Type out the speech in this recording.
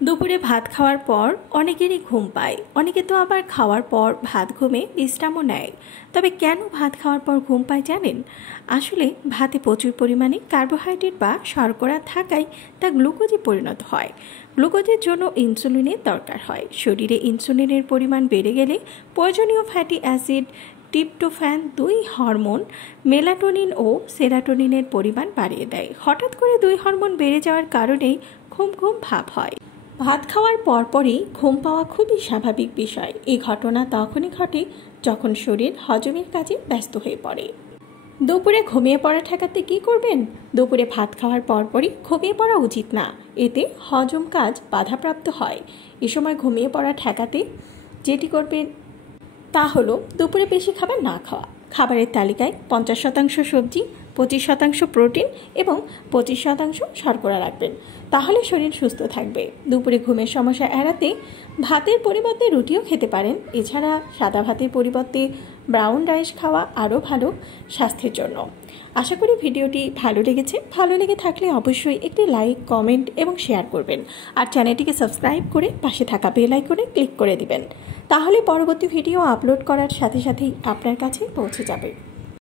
দুপুরে ভাত খাওয়ার পর অনেকেরই ঘুম পায়, অনেকে তো আবার খাওয়ার পর ভাত ঘুমে বিশ্রামও নেয়। তবে কেন ভাত খাওয়ার পর ঘুম পায় জানেন? আসলে ভাতে প্রচুর পরিমাণে কার্বোহাইড্রেট বা শর্করা থাকায় তা গ্লুকোজে পরিণত হয়। গ্লুকোজের জন্য ইনসুলিনের দরকার হয়। শরীরে ইনসুলিনের পরিমাণ বেড়ে গেলে প্রয়োজনীয় ফ্যাটি অ্যাসিড, ট্রিপ্টোফ্যান দুই হরমোন মেলাটোনিন ও সেরাটোনিনের পরিমাণ বাড়িয়ে দেয়। হঠাৎ করে দুই হরমোন বেড়ে যাওয়ার কারণেই ঘুম ঘুম ভাব হয়। ভাত খাওয়ার পরপরই ঘুম পাওয়া খুবই স্বাভাবিক বিষয়। এই ঘটনা তখনই ঘটে যখন শরীর হজমের কাজে ব্যস্ত হয়ে পড়ে। দুপুরে ঘুমিয়ে পড়া ঠেকাতে কী করবেন? দুপুরে ভাত খাওয়ার পরপরই ঘুমিয়ে পড়া উচিত না, এতে হজম কাজ বাধাপ্রাপ্ত হয়। এ সময় ঘুমিয়ে পড়া ঠেকাতে যেটি করবেন তা হলো দুপুরে বেশি খাবার না খাওয়া। খাবারের তালিকায় 50% সবজি, 25% প্রোটিন এবং 25% শর্করা রাখবেন, তাহলে শরীর সুস্থ থাকবে। দুপুরে ঘুমের সমস্যা এড়াতে ভাতের পরিবর্তে রুটিও খেতে পারেন। এছাড়া সাদা ভাতের পরিবর্তে ব্রাউন রাইস খাওয়া আরও ভালো স্বাস্থ্যের জন্য। আশা করি ভিডিওটি ভালো লেগেছে। ভালো লেগে থাকলে অবশ্যই একটি লাইক, কমেন্ট এবং শেয়ার করবেন। আর চ্যানেলটিকে সাবস্ক্রাইব করে পাশে থাকা বেল আইকনে ক্লিক করে দিবেন, তাহলে পরবর্তী ভিডিও আপলোড করার সাথে সাথেই আপনার কাছে পৌঁছে যাবে।